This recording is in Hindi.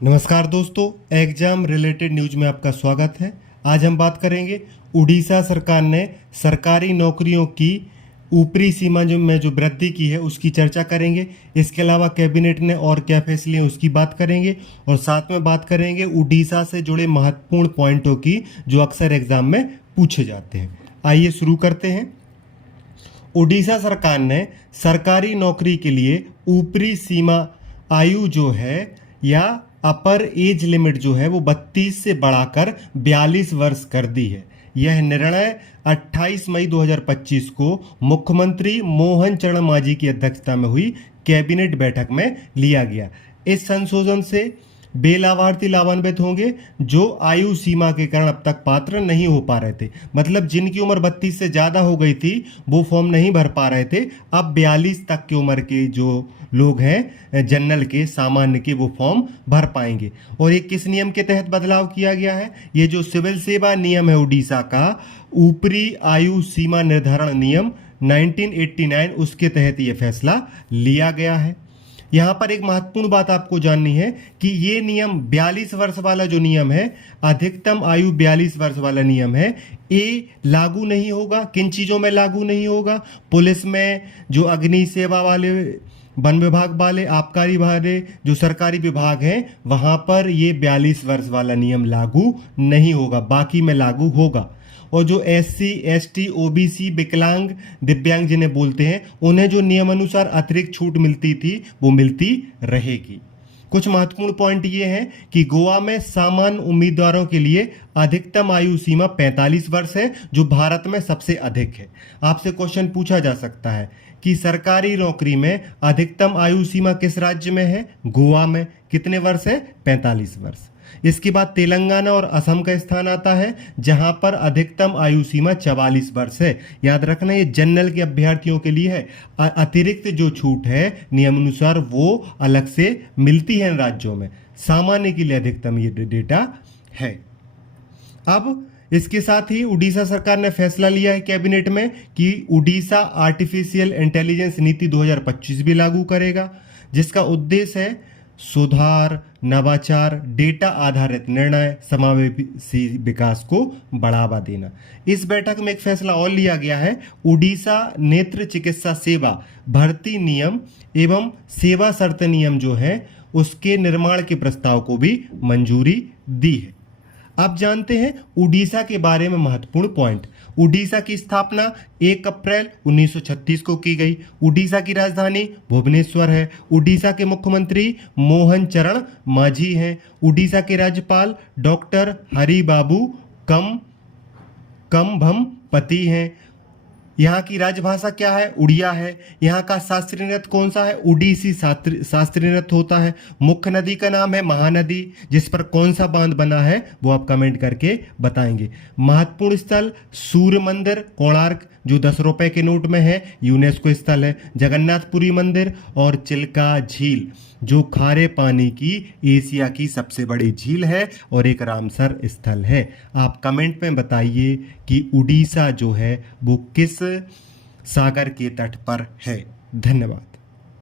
नमस्कार दोस्तों, एग्जाम रिलेटेड न्यूज में आपका स्वागत है। आज हम बात करेंगे उड़ीसा सरकार ने सरकारी नौकरियों की ऊपरी सीमा जो वृद्धि की है उसकी चर्चा करेंगे। इसके अलावा कैबिनेट ने और क्या फैसले हैं उसकी बात करेंगे और साथ में बात करेंगे उड़ीसा से जुड़े महत्वपूर्ण पॉइंटों की जो अक्सर एग्जाम में पूछे जाते हैं। आइए शुरू करते हैं। उड़ीसा सरकार ने सरकारी नौकरी के लिए ऊपरी सीमा आयु जो है या अपर एज लिमिट जो है वो 32 से बढ़ाकर 42 वर्ष कर दी है। यह निर्णय 28 मई 2025 को मुख्यमंत्री मोहन चरण मांझी की अध्यक्षता में हुई कैबिनेट बैठक में लिया गया। इस संशोधन से वे लाभार्थी लाभान्वित होंगे जो आयु सीमा के कारण अब तक पात्र नहीं हो पा रहे थे। मतलब जिनकी उम्र 32 से ज़्यादा हो गई थी वो फॉर्म नहीं भर पा रहे थे, अब 42 तक की उम्र के जो लोग हैं जनरल के सामान्य के वो फॉर्म भर पाएंगे। और ये किस नियम के तहत बदलाव किया गया है? ये जो सिविल सेवा नियम है उड़ीसा का, ऊपरी आयु सीमा निर्धारण नियम 1989, उसके तहत ये फैसला लिया गया है। यहाँ पर एक महत्वपूर्ण बात आपको जाननी है कि ये नियम 42 वर्ष वाला जो नियम है, अधिकतम आयु 42 वर्ष वाला नियम है, ये लागू नहीं होगा। किन चीज़ों में लागू नहीं होगा? पुलिस में, जो अग्नि सेवा वाले, वन विभाग वाले, आबकारी वाले जो सरकारी विभाग हैं वहाँ पर ये 42 वर्ष वाला नियम लागू नहीं होगा, बाकी में लागू होगा। और जो SC, ST, OBC, विकलांग, दिव्यांग जिन्हें बोलते हैं, उन्हें जो नियमानुसार अतिरिक्त छूट मिलती थी वो मिलती रहेगी। कुछ महत्वपूर्ण पॉइंट ये हैं कि गोवा में सामान्य उम्मीदवारों के लिए अधिकतम आयु सीमा 45 वर्ष है, जो भारत में सबसे अधिक है। आपसे क्वेश्चन पूछा जा सकता है कि सरकारी नौकरी में अधिकतम आयु सीमा किस राज्य में है? गोवा में। कितने वर्ष है? 45 वर्ष। इसके बाद तेलंगाना और असम का स्थान आता है जहां पर अधिकतम आयु सीमा 44 वर्ष है। याद रखना ये जनरल के अभ्यर्थियों के लिए है। अतिरिक्त जो छूट है नियमानुसार वो अलग से मिलती है इन राज्यों में। सामान्य के लिए अधिकतम ये डेटा है। अब इसके साथ ही उड़ीसा सरकार ने फैसला लिया है कैबिनेट में कि उड़ीसा आर्टिफिशियल इंटेलिजेंस नीति 2025 भी लागू करेगा, जिसका उद्देश्य है सुधार, नवाचार, डेटा आधारित निर्णय, समावेशी विकास को बढ़ावा देना। इस बैठक में एक फैसला और लिया गया है, उड़ीसा नेत्र चिकित्सा सेवा भर्ती नियम एवं सेवा शर्त नियम जो है उसके निर्माण के प्रस्ताव को भी मंजूरी दी है। अब जानते हैं उड़ीसा के बारे में महत्वपूर्ण पॉइंट। उड़ीसा की स्थापना 1 अप्रैल 1936 को की गई। उड़ीसा की राजधानी भुवनेश्वर है। उड़ीसा के मुख्यमंत्री मोहन चरण मांझी हैं। उड़ीसा के राज्यपाल डॉक्टर हरि बाबू कम्भमपति हैं। यहाँ की राजभाषा क्या है? उड़िया है। यहाँ का शास्त्रीय नृत्य कौन सा है? उड़ीसी शास्त्रीय नृत्य होता है। मुख्य नदी का नाम है महानदी। जिस पर कौन सा बांध बना है वो आप कमेंट करके बताएंगे। महत्वपूर्ण स्थल सूर्य मंदिर कोणार्क जो 10 रुपए के नोट में है, यूनेस्को स्थल है। जगन्नाथपुरी मंदिर और चिल्का झील जो खारे पानी की एशिया की सबसे बड़ी झील है और एक रामसर स्थल है। आप कमेंट में बताइए कि उड़ीसा जो है वो किस सागर के तट पर है। धन्यवाद।